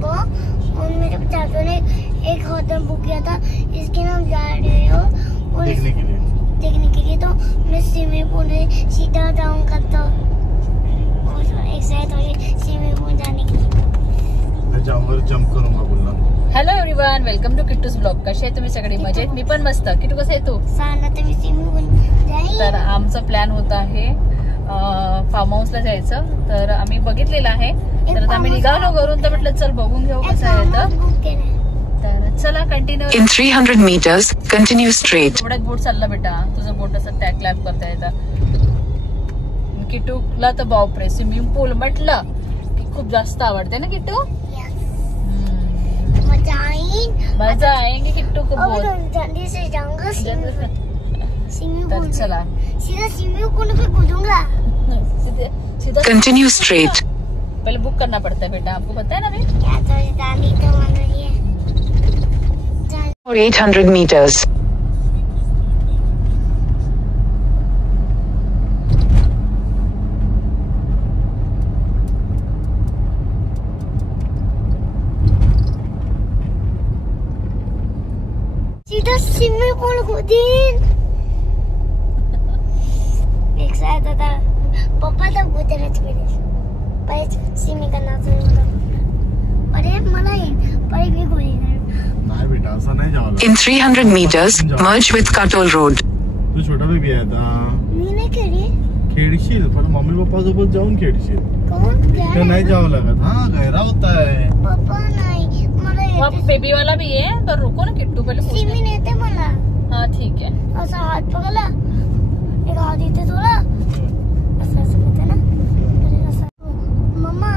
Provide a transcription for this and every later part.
वो, और मेरे चाचू ने एक होटल बुक किया था, इसके नाम जा रहे हो और देखने के लिए। तो मैं स्विमिंग पूल में सीधा जाऊंगा, तो एक्साइट हो स्विमिंग पूल जाने के लिए। मैं जाऊंगा, जंप करूंगा बोलना। Hello everyone, welcome to Kittu's blog. कसे आहे तुम्ही सगळे? मजेत? मी पण मस्त. किट्टू कसं आहे तू? तर आमचा प्लॅन होता आहे फार्म हाऊसला जायचं. तर आम्ही बघितलेलं आहे, तर आता आम्ही निघालो घरून, तर म्हटलं चल बघून घेऊ कसं आहे. तर चला continue. In 300 meters, continue straight. थोड्यात बोट चालला बेटा, तुझं बोट असं टॅग क्लॅप करता येतं. किट्टूला तर बापरे, स्विमिंग पूल म्हटलं की खूप जास्त आवडते ना किट्टू? मजा आएंगे किट्टू को बहुत. जल्दी से जाऊंगा स्विमिंग तर पूल, चला सीधा स्विमिंग पूल में कूदूंगा. सीधा Continue straight. पहले बुक करना पड़ता है बेटा, आपको पता है ना? क्या तो जानी तो मान रही है. For 800 meters. सीधा स्विमिंग पूल कूदीन. एक साथ आता पप्पा तर कूदे मेरे पर स्विमिंग करना अरे मला पर मी कूदी नाही बेटा, असं नाही जावं लागत. In 300 meters, merge with Katol Road. तू छोटा बेबी आहे आता, मी नाही खेळी. खेळशील पण मम्मी पप्पा सोबत जाऊन खेळशील. कोण ते नाही जावं लागत. हा गहरा होता है. पप्पा नाही, मला येते बेबी वाला भी है, पर रुको ना किट्टू पहले. स्विमिंग येते मला. हाँ ठीक है. असा हात पकडला, एक हात इथे थोडा असं असं करते ना. मम्मा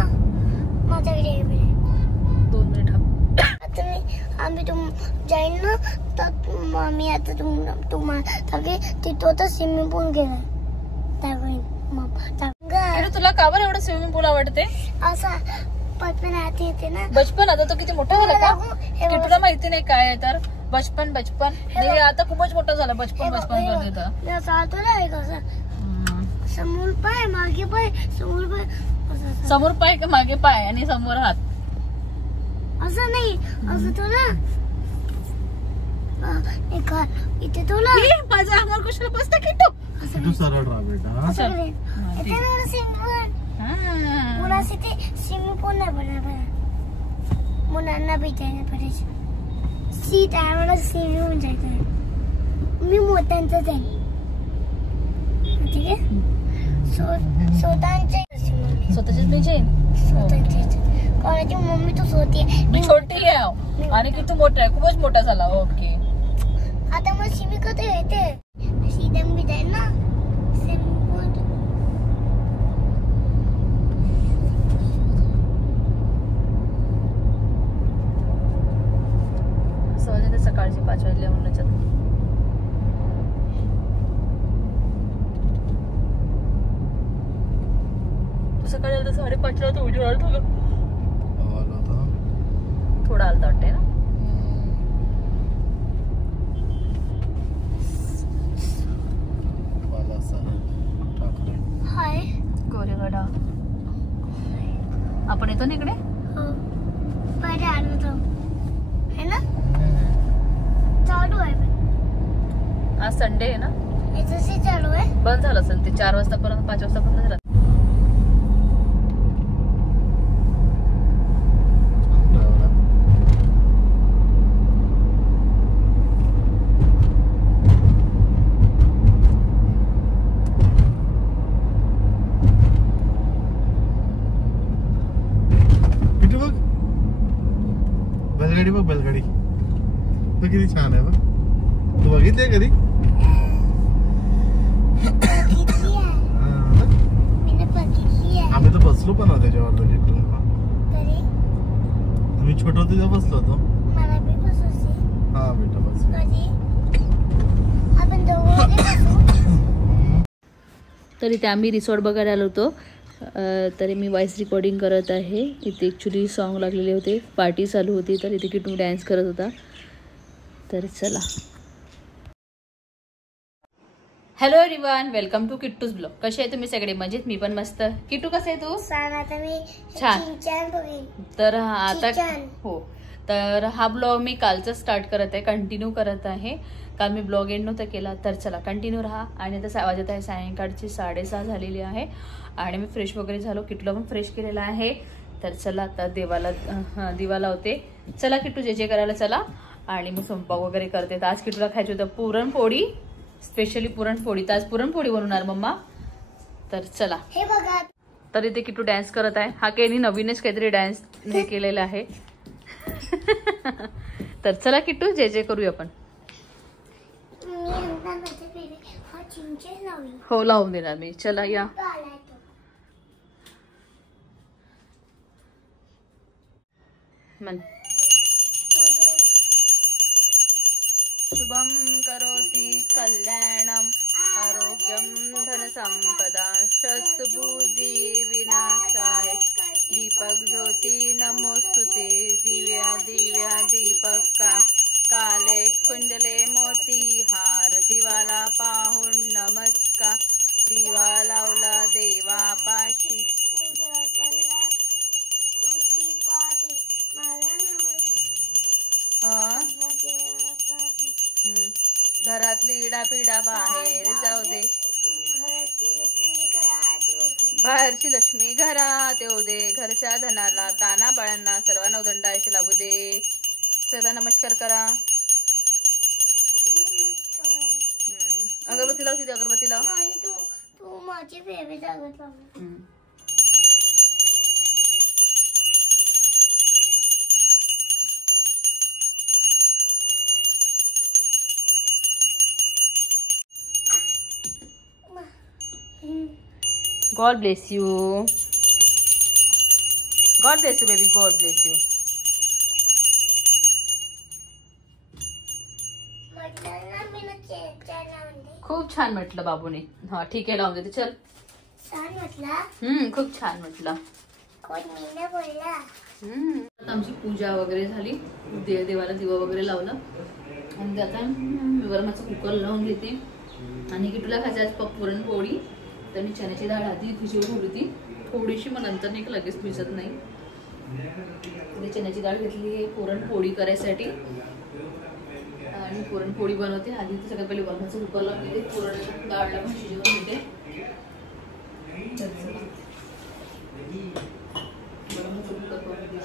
माझ्याकडे ये. 2 मिनिट. आता आम्ही तुम जाईन ना, तर मम्मी आता तुम्हाला तिथं होतं स्विमिंग पूल गेला त्यावेळी तुला का बरं एवढं स्विमिंग पूल आवडते? असा बचपन आती येते ना. बचपन आता तो किती मोठा झाला का? किट्टूला माहिती नाही काय आहे. तर बचपन नाही, आता खूपच मोठा झाला. बचपन करत होता. चालतो ना एक असं समोर पाय मागे पाय, समोर पाय, समोर पाय का मागे पाय आणि समोर हात, असं नाही. असं तो ना एक इथे तो ना माझा अंगावर कशाला बसता किट्टू? तू सरळ राहा बेटा. स्विमिंग पूल नाही बनणार, मुलांना भी जायला पाहिजे. सीट आहे मला स्विमिंग होऊन जायचं. मी मोठ्यांचं जाईल, ठीक आहे. स्वतःचीच मी जाईन. कोणाची मम्मी तू सोती आहे, मी छोटी आहे आणि किती मोठा आहे, खूपच मोठा झाला. ओके, आता मग स्विमिंग करता येते. सीधा मी जाईल ना स्विमिंग पूल. सहज सकाळची 5 वाजले म्हणून सकाळी आलं 5:30 ला तो व्हिडिओ आला होता. थोडा आलता वाटते ना. हाय गोरेवाडा आपण येतो ना इकडे. हो, पहिले आलो होतो है ना. चालू आहे आज संडे आहे ना, याचं चालू आहे. बंद झालं असेल ते 4 वाजतापर्यंत, 5 वाजता बंद झालं. बैलगाडी बघ, बैलगाडी बघ किती छान आहे. बघ, तू बघितली कधी? आम्ही तर बसलो पण ना त्याच्यावर. मी छोट होते तेव्हा बसलो होतो. हा बेटा बस. तर इथे आम्ही रिसॉर्ट बघायला आलो होतो. तरी मी वॉइस रेकॉर्डिंग करत आहे. इथे ॲक्च्युली सॉन्ग लागलेले होते, पार्टी चालू होती, तर इथे किट्टू डान्स करत होता. तर चला. Hello everyone, welcome to Kittu's blog. कसे आहे तुम्ही सगळे? मजेत? मी पण मस्त. किट्टू कसं आहे तू? छान. तर आता हो, तर हा ब्लॉग मी कालचा स्टार्ट करत आहे, कंटिन्यू करत आहे. काल मी ब्लॉग एंड नव्हता केला, तर चला कंटिन्यू राहा. आणि आता वाजत आहे सायंकाळची 6:30 झालेली आहे आणि मी फ्रेश वगैरे झालो. किट्टूला पण फ्रेश केलेला आहे. तर चला आता दिवा लावते. चला किट्टू जे करायला चला. आणि मग स्वयंपाक वगैरे करते. तर आज किट्टूला खायची होतं पुरणपोळी, स्पेशली पुरणपोळी. तर आज पुरणपोळी बनवणार मम्मा. तर चला हे बघा. तर इथे किट्टू डान्स करत आहे. हा काही नवीनच काहीतरी डान्स हे केलेला आहे. तर चला किट्टू जे करूया आपण. हो लावून देणार मी. चला या. मन शुभम करोति कल्याणम आरोग्यम धन संपदा शस्त्रबुद्धि विनाशाय दीपक ज्योति नमोस्तुते दिव्या दिव्या दीपक काले कुंडले मोती हार दिवाला पाहून नमस्कार दिवा लावला देवा पाशी घरातली इडापिडा बाहेर जाऊ दे, बाहेरची लक्ष्मी घरात येऊ दे, घरच्या धनाला ताना बाळांना सर्वांना उदंडायचे लाभू दे. चला नमस्कार करा. अगरबत्ती लाव तिथे, अगरबत्ती लाव. तू माझी फेवरेट अगरबत्ती. God bless you. God bless you baby. God bless you. खूप छान म्हटलं बाबूने. हा ठीक आहे, लावून देते. चल. छान म्हटलं. खूप छान म्हटलं. कोण मी बोलला. आमची पूजा वगैरे झाली. देवाला दिवा वगैरे लावला आणि आता गरमाचं कुकर लावून घेते. आणि किटूला खायचं आज पुरणपोळी. तर मी चण्याची डाळ आधी भिजवून होती थोडीशी, मग नंतर नाही लगेच भिजत नाही. तर चण्याची डाळ घेतली आहे पुरणपोळी करायसाठी आणि पुरणपोळी बनवते. आधी तर सगळ्यात पहिले गरमाचं कुकर लावून घेते, पुरण डाळला पण शिजवून घेते.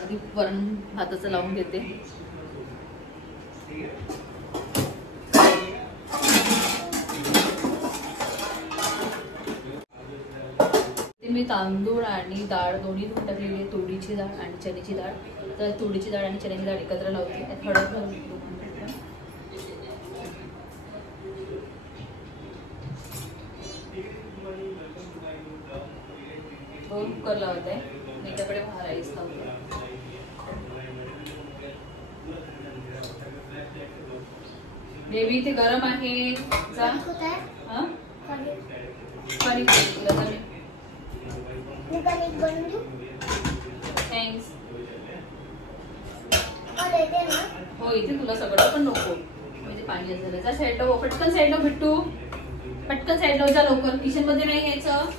आधी वरण भाताचं लावून घेते. मी तांदूळ आणि डाळ दोन्ही धुवून टाकलेली आहे. तुरीची डाळ आणि चण्याची डाळ. तर तुरीची डाळ आणि चण्याची डाळ एकत्र लावते. हळद घालून दोन कुकर लावत आहे. त्याच्याकडे राईस लावते. बेबी ते गरम आहे. थँक्स. हो इथे तुला सगळं पण नको म्हणजे पाणी झालं. जा साईड लो, पटकन साईड लो बिट्टू, पटकन साईड लो जा लवकर. किचन मध्ये नाही यायचं.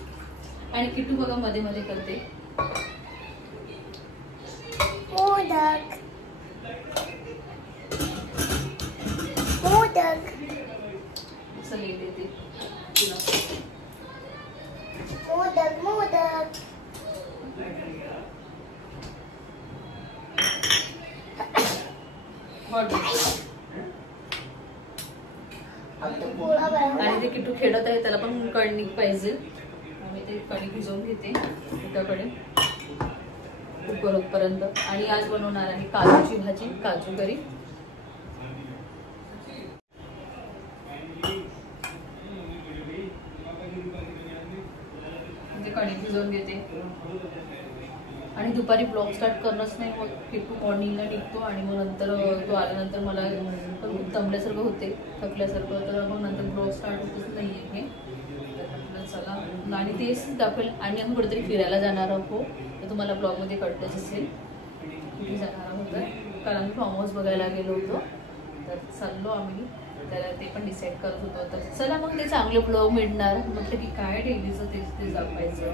आणि किट्टू बघा मध्ये मध्ये करते. मोदक मोदक असं देते तुला. मोदक मोदक आणि ते किट्टू खेळत आहे, त्याला पण कणिक पाहिजे. आम्ही ते कणिक भिजवून घेते त्याकडे कुकर होतपर्यंत. आणि आज बनवणार आहे काजूची भाजी, काजू करी. ते कणिक भिजवून घेते. आणि दुपारी ब्लॉग स्टार्ट करणंच नाही मग किट्टू मॉर्निंगला निघतो आणि मग नंतर तो आल्यानंतर मला दमल्यासारखं होते, थकल्यासारखं. तर मग नंतर ब्लॉग स्टार्ट होतच नाही आहे. चला आणि तेच दाखवेल. आणि आम्ही कुठेतरी फिरायला जाणार आहोत. तर तुम्हाला ब्लॉगमध्ये कळतच असेल कुठे जाणार आहोत. कारण आम्ही फार्म हाऊस बघायला गेलो होतो. तर चाललो आम्ही तर ते पण डिसाईड करत होतो. तर चला मग ते चांगले ब्लॉग मिळणार म्हटलं की काय डेलीचं तेच दाखवायचं.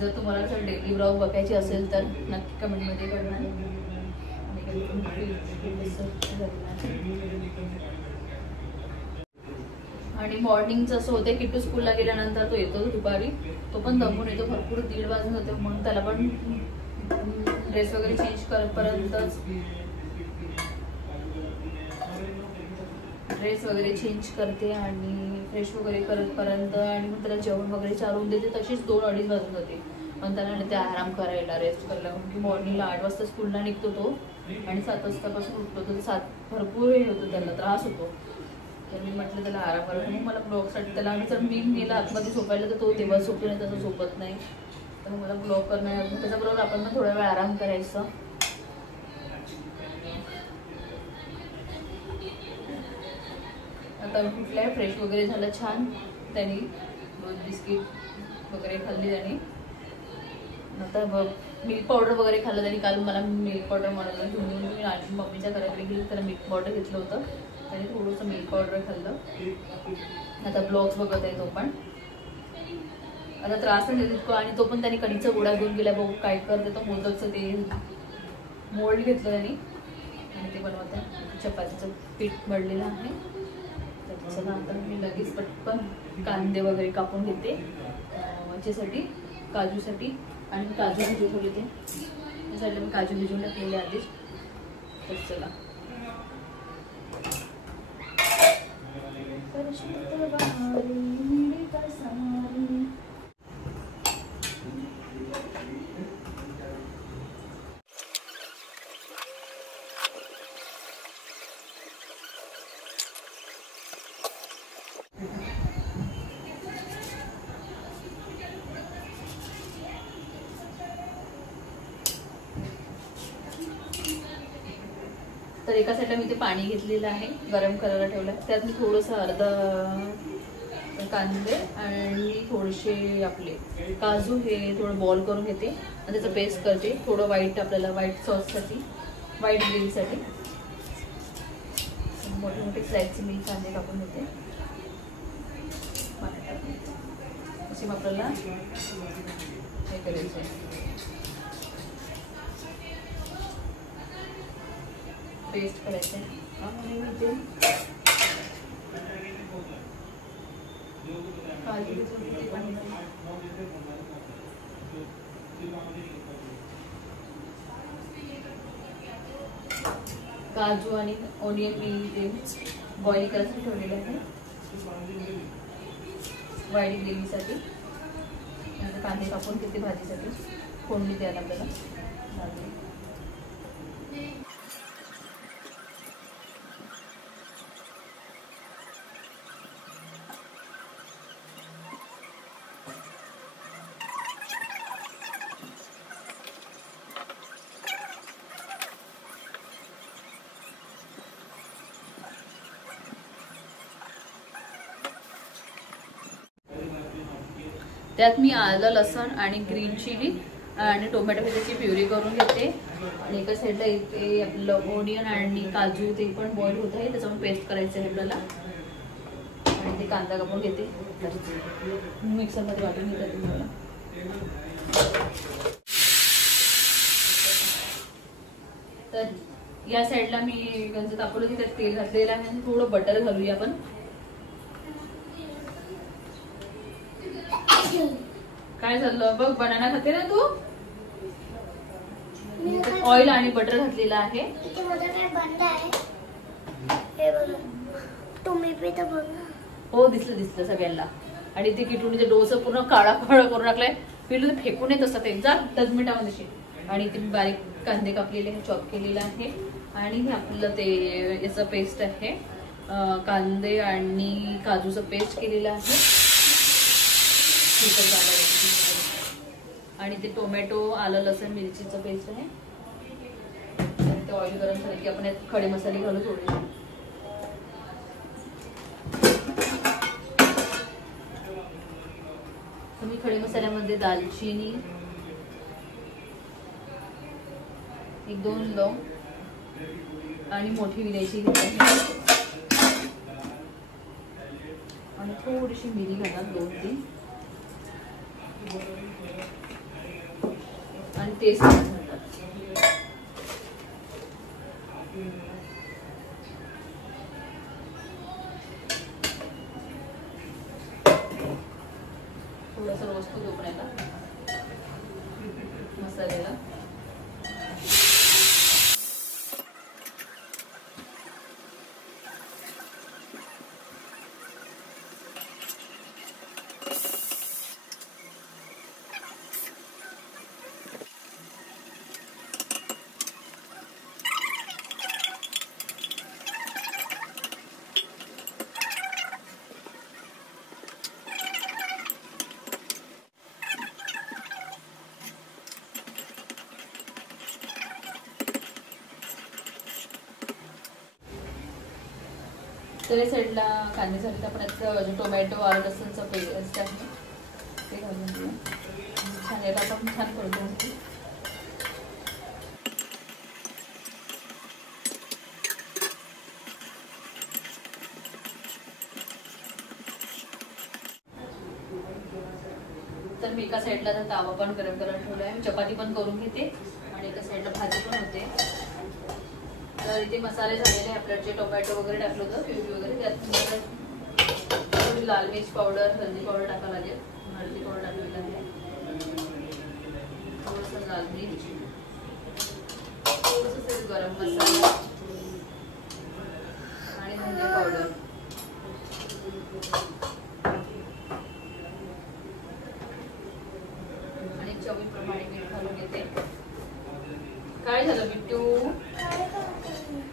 जर तुम्हाला जर डेली ब्लॉग बघायची असेल तर नक्की कमेंटमध्ये कळणार. आणि मॉर्निंगचं असं होतं किट्टू स्कूलला गेल्यानंतर तो येतो दुपारी, तो पण दमून येतो भरपूर, 1:30 वाजून होते. म्हणून त्याला पण ड्रेस वगैरे चेंज करतपर्यंतच ड्रेस वगैरे चेंज करते आणि फ्रेश वगैरे करतपर्यंत आणि मग त्याला जेवण वगैरे चालवून देते. तशीच 2-2:30 वाजून जाते. पण त्याला ते आराम करायला रेस्ट करायला, की मॉर्निंगला 8 वाजता स्कूलला निघतो तो आणि 7 वाजतापासून उठतो. तर 7 भरपूर हे होतो, त्याला त्रास होतो. तर मी म्हटलं त्याला आराम करायला. मग मला ब्लॉगसाठी त्याला आणि जर मी गेला आतमध्ये झोपायला तर तो तेव्हा झोपतो नाही, तसं झोपत नाही. तर मग मला ब्लॉग करणं त्याच्याबरोबर आपण मग थोडा वेळ आराम करायचं. आता उठलाय, फ्रेश वगैरे झालं छान. त्यांनी 2 बिस्किट वगैरे खाल्ली त्यांनी. नंतर मिल्क पावडर वगैरे खाल्लं त्यांनी. काल मला मिल्क पावडर म्हणाला घेऊन येऊन मी आणि मम्मीच्या घराकडे गेली, त्याला मिल्क पावडर घेतलं होतं. त्याने थोडंसं मिल्क पावडर खाल्लं. आता ब्लॉग्स बघत आहे तो पण. आता त्रास नाही देतो. आणि तो पण त्याने कणीचा गोळा घेऊन गेला. बघू काय करते तो. मोदकचं ते मोल्ड घेतलं त्यांनी आणि ते बनवत आहे. चपातीचं पीठ मळलेलं आहे. तर चला आता मी लगेच पटकन कांदे वगैरे कापून घेते याच्यासाठी, काजूसाठी. आणि काजू भिजवून ठेवले ते त्यासाठी मी काजू भिजवून टाकलेले आधीच. तर चला तर एका साईडला मी ते पाणी घेतलेलं आहे, गरम करायला ठेवलं आहे. त्यात मी थोडंसं अर्धा कांदे आणि थोडेसे आपले काजू हे थोडं बॉल करून घेते आणि त्याचं पेस्ट करते. थोडं व्हाईट आपल्याला व्हाईट सॉससाठी, व्हाईट ग्रेव्हीसाठी मोठे मोठे स्लाइसचे मी कांदे कापून घेते. असे मग आपल्याला हे करायचं आहे, पेस्ट करायचं आहे. आणि इथे काजू ते पण काजू आणि ऑनियन मी ते बॉईल करायचं ठेवलेलं आहे व्हाईट ग्रेव्हीसाठी. कांदे कापून घेते भाजीसाठी, फोडणी द्यायला आपल्याला. त्यात मी आलं, लसण आणि ग्रीन चिली आणि टोमॅटो त्याची प्युरी करून घेते. आणि एका साईडला इथे आपलं ओनियन आणि काजू ते पण बॉईल होत आहे, त्याच्यामुळे पेस्ट करायचं आहे आपल्याला. आणि ते कांदा कापून घेते, मिक्सरमध्ये वाटून घेते तुम्हाला. तर या साईडला मी गंज तापवलं की त्यात तेल घातलेलं आहे आणि थोडं बटर घालूया आपण. काय झालं बघ, बनाना खाते ना तू. ऑइल आणि बटर घातलेलं आहे. हो दिसलं दिसलं सगळ्यांना. आणि ते किटून ते डोसं पूर्ण काळा काळा करून टाकलाय. पिलू ते फेकून येत असतात एक जा 10 मिनिटामध्ये. आणि ते बारीक कांदे कापलेले आहे, चॉप केलेलं आहे. आणि हे आपलं ते याचं पेस्ट आहे, कांदे आणि काजूचं पेस्ट केलेलं आहे. आणि ते टोमॅटो, आलं, लसण, मिरचीचं पेस्ट आहे. ते ऑइल गरम झालं की आपण यात खडे मसाले घालू थोडेसे. मी खडे मसाल्यामध्ये दालचिनी, 1-2 लवंग, आणि मोठी विलायची घेतली आहे आणि थोडीशी मिरी घाला 2-3 आणि टेस्ट घालतात. थोडासा रोस्ट झोपण्याला मसाल्याला. तर या साईडला कांदे झाले तर आपण याचं टोमॅटो आलं लसूणचं पेस्ट आहे ते घालून घेऊ. छान याला आपण छान परतून घेऊ. तर मी एका साईडला तावा पण गरम करायला ठेवला आहे. मी चपाती पण करून घेते आणि एका साईडला भाजी पण होते. तर इथे मसाले झालेले आपल्याचे टोमॅटो वगैरे टाकलं होतं प्युरी वगैरे. त्यात लाल मिर्च पावडर हळदी पावडर टाकावं लागेल. हळदी पावडर टाकलेलं आहे. थोडंसं लाल मिर्च थोडंसं गरम मसाला आणि धने पावडर. आणि चवीप्रमाणे मीठ घालून घेते. काय झालं बिट्टू?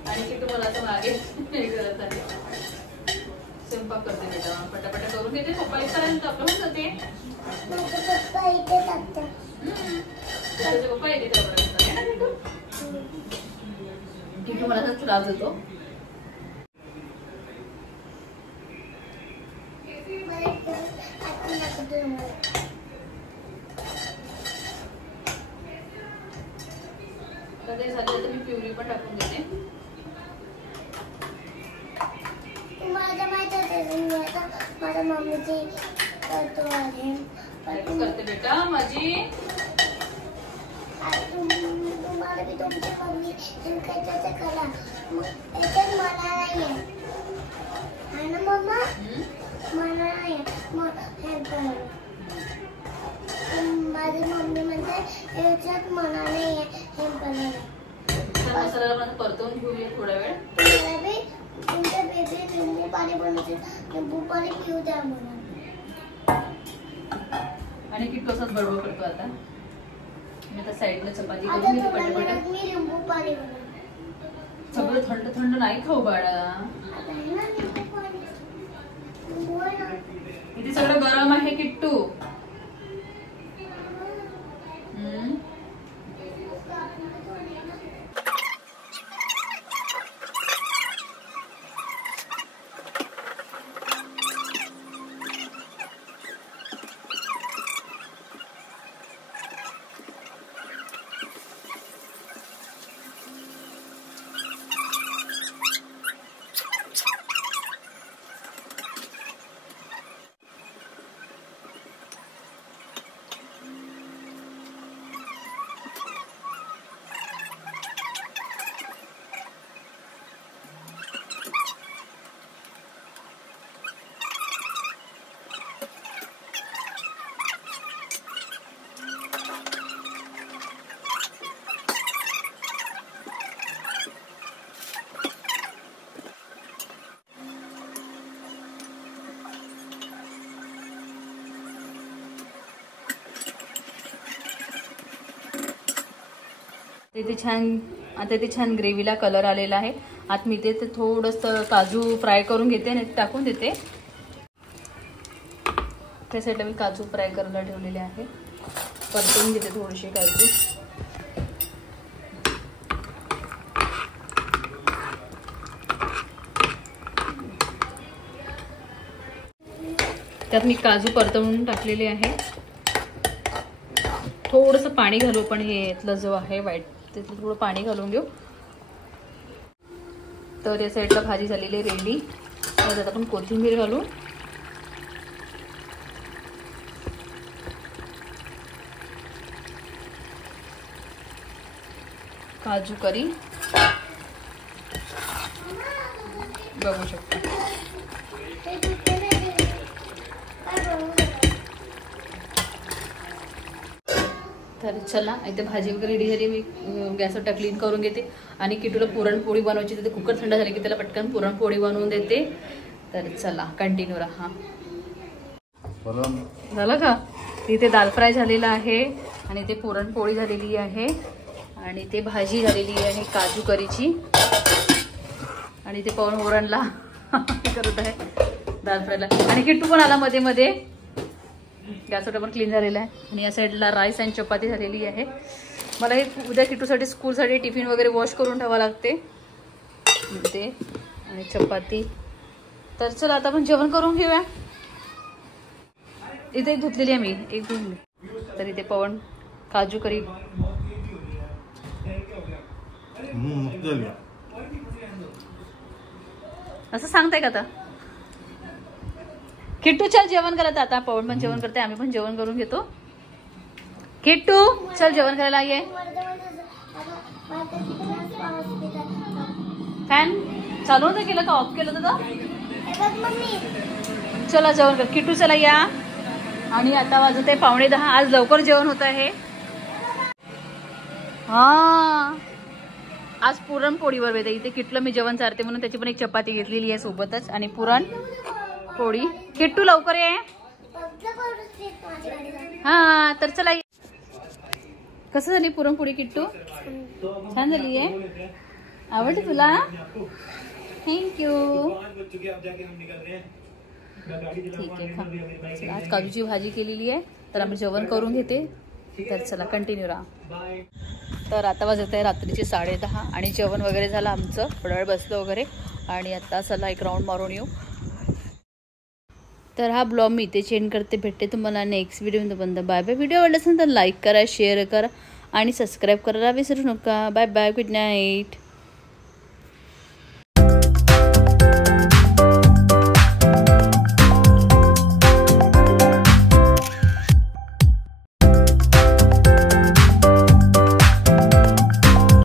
आणि किट्टू मला तर मागे करत आहे. स्वयंपाक करते बेटा पटापटा करून घेते. पप्पा इथपर्यंत आपलं होऊन जाते. पप्पा इथे किट्टू मला तर त्रास होतो. ते झालं तर मी प्युरी पण टाकून देते. तुम्हाला माहित आहे मी आता माझ्या मम्मीची करतो आहे. करते बेटा माझी. तुम्हाला बी तुमची मम्मी काय करा. मग याच्यात मला नाही आहे ना मम्मा. मला नाही मग हेल्प करा. माझी मम्मी म्हणते याच्यात मला नाही आहे हेल्प करायला. मसाला आपण परतवून घेऊया थोडा वेळ. तुम्हाला बी तुमच्या बेबी लिंबू पाणी बनवते. लिंबू पाणी पिऊ द्या मला. आणि किट्टू असंच बडबड करतो. आता मी आता साईडला चपाती करून घेते पटापट. मी लिंबू पाणी बनवते. सगळं थंड थंड नाही खाऊ बाळा. इथे सगळं गरम आहे किट्टू. इथे छान ग्रेव्हीला कलर आलेला आहे. आता मी ते थोडंसं काजू फ्राय करून घेते आणि टाकून देते. त्या साईडला मी काजू फ्राय करायला ठेवलेले आहे. परतून घेते थोडेसे काजू. त्यात मी काजू परतवून टाकलेले आहे. थोडंसं पाणी घालू पण हे यातलं जो आहे व्हाईट त्यातलं थोडं पाणी घालून घेऊ. तर या साईडला भाजी झालेली आहे रेडी. त्यात आपण कोथिंबीर घालू. काजू करी बघू शकतो. तर चला इथे भाजी वगैरे रेडी झाली. मी गॅसवर क्लीन करून घेते आणि किटूला पुरणपोळी बनवायची. तिथे कुकर थंड झाली की त्याला पटकन पुरणपोळी बनवून देते. तर चला कंटिन्यू राहा. झालं का? इथे दाल फ्राय झालेला आहे आणि ते पुरणपोळी झालेली आहे आणि ते भाजी झालेली आहे काजू करीची. आणि ते पवन ओरणला करत आहे दाल फ्रायला. आणि किट्टू पण आला मध्ये मध्ये. गॅसवर पण क्लीन झालेला आहे. आणि या साईडला राईस आणि चपाती झालेली आहे. मला हे उद्या किट्टूसाठी स्कूलसाठी टिफिन वगैरे वॉश करून ठेवावं लागते ते. आणि चपाती. तर चला आता आपण जेवण करून घेऊया. इथे धुतलेली आहे मी एक धुतली. तर इथे पवन काजू करी असं सांगताय का आता? किट्टू चल जेवण करायचं. आता पवन पण जेवण करते, आम्ही पण जेवण करून घेतो. किट्टू चल जेवण करायला ये. फॅन चालू होतं केलं का ऑफ केलं होतं? चला जेवण कर. किट्टू चला या. आणि आता वाजत आहे 9:15. आज लवकर जेवण होत आहे. हा आज पुरणपोळीवर वेळ. इथे किट्टूला मी जेवण चारते म्हणून त्याची पण एक चपाती घेतलेली आहे सोबतच आणि पुरण पोळी. किट्टू लवकर ये. हा तर चला. कसं झाली पुरणपोळी किट्टू? छान झाली आहे. आवडते तुला? थँक्यू. ठीक आहे. चला आज काजूची भाजी केलेली आहे. तर आम्ही जेवण करून घेते. तर चला कंटिन्यू राहा. तर आता वाजत आहे रात्रीचे 10:30 आणि जेवण वगैरे झालं आमचं. थोडा वेळ बसलो वगैरे आणि आता चला एक राऊंड मारून येऊ. तर हा ब्लॉग मी इथे चेंज करते. भेटते तुम्हाला नेक्स्ट व्हिडिओ बंद. Bye bye. व्हिडिओ आवडला असेल तर लाईक करा, शेअर करा आणि सबस्क्राईब करायला विसरू नका. Bye bye. Good night.